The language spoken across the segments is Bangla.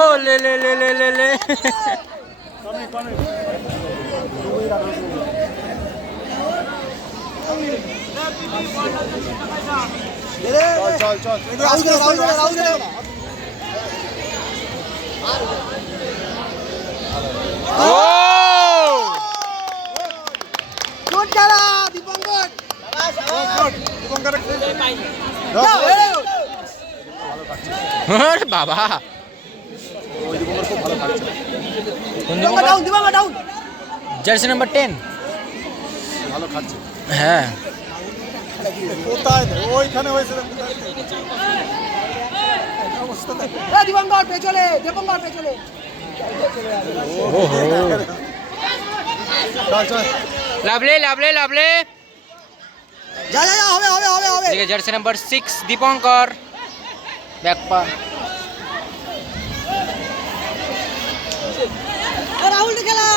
ও ले ले ले ले ले ले चल चल গুড খেলা দীপঙ্কর अरे बाबा দীপঙ্কর ডাউন জার্সি নাম্বার 10 ভালো খাচ্ছে হ্যাঁ কোথায় ওইখানে হয়েছে দীপঙ্কর পেছলে দীপঙ্কর পেছলে ओहो चल चल লাভলে লাভলে লাভলে যা যা যা হবে হবে হবে হবে দেখে জার্সি নাম্বার 6 দীপঙ্কর ব্যাকপা রাহুল খেলা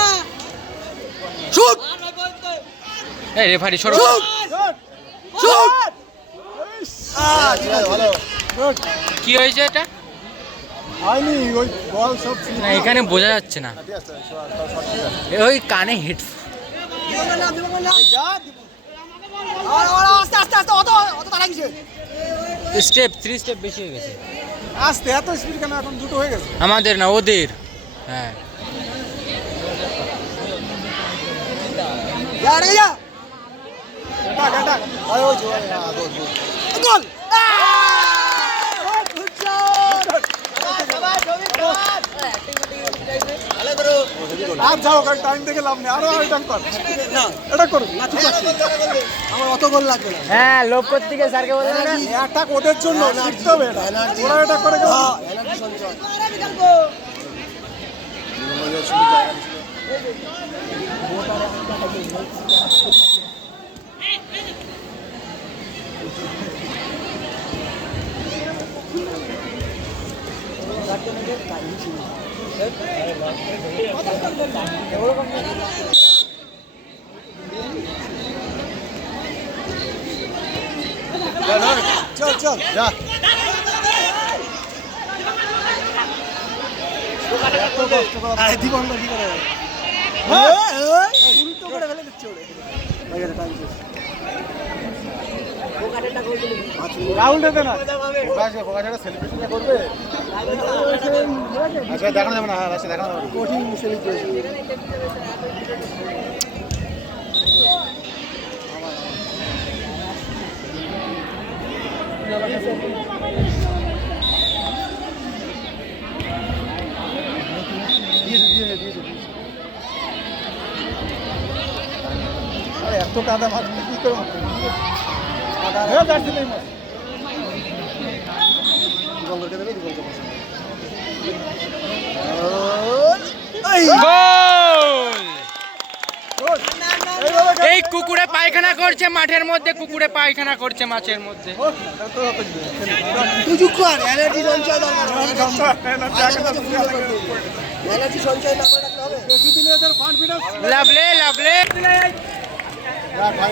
শুট এই রেফারি সরো শুট শুট ভালো কি হয়েছে এটা হয়নি ওই বল সব না এখানে বোঝা যাচ্ছে না ওই কানে হেড দীপঙ্কর নাম আস্তে আস্তে আস্তে অত অত তাড়া কিসে স্টেপ 3 স্টেপ বেশি হয়ে গেছে আস্তে এত স্পিড কেন এখন দুটো হয়ে গেছে আমাদের না ওদের হ্যাঁ যা রে যা ডাক ডাক আরে ওই জোরে গোল গুড শট আর যাও কারণ টাইম দেখে লাভ নেই আরো এটা কর না এটা করো না ঠিক আছে আমার অত গোল লাগবে না হ্যাঁ লোক করতে গিয়ে স্যারকে বললেন না অ্যাটাক ওদের জন্য শিখতে হবে এটা ওরা এটা করে গেল এনার্জি সঞ্চয় চল চল যা আরে দীপঙ্কর কি করে উল্টো করে ফেলে দিচ্ছে ওরে রাহুল দেবে না ফোকাসটা সেলিব্রেশন করবে আচ্ছা দেখানো যাবে না হ্যাঁ আচ্ছা দেখানো যাবে কঠিন সেলিব্রেশন আরে এত কাদা মাছ কি করে হ্যাঁ যাচ্ছে নেই মাছ দীপঙ্করকে দেবে দীপঙ্কর গোল এই কুকুরে পায়খানা করছে মাঠের মধ্যে কুকুরে পায়খানা করছে মাছের মধ্যে সুযোগ কর এনার্জি সঞ্চয় দরকার এনার্জি সঞ্চয় না করে রাখতে হবে বেশি দিলে এদের কনফিডেন্স লাভলে লাভলে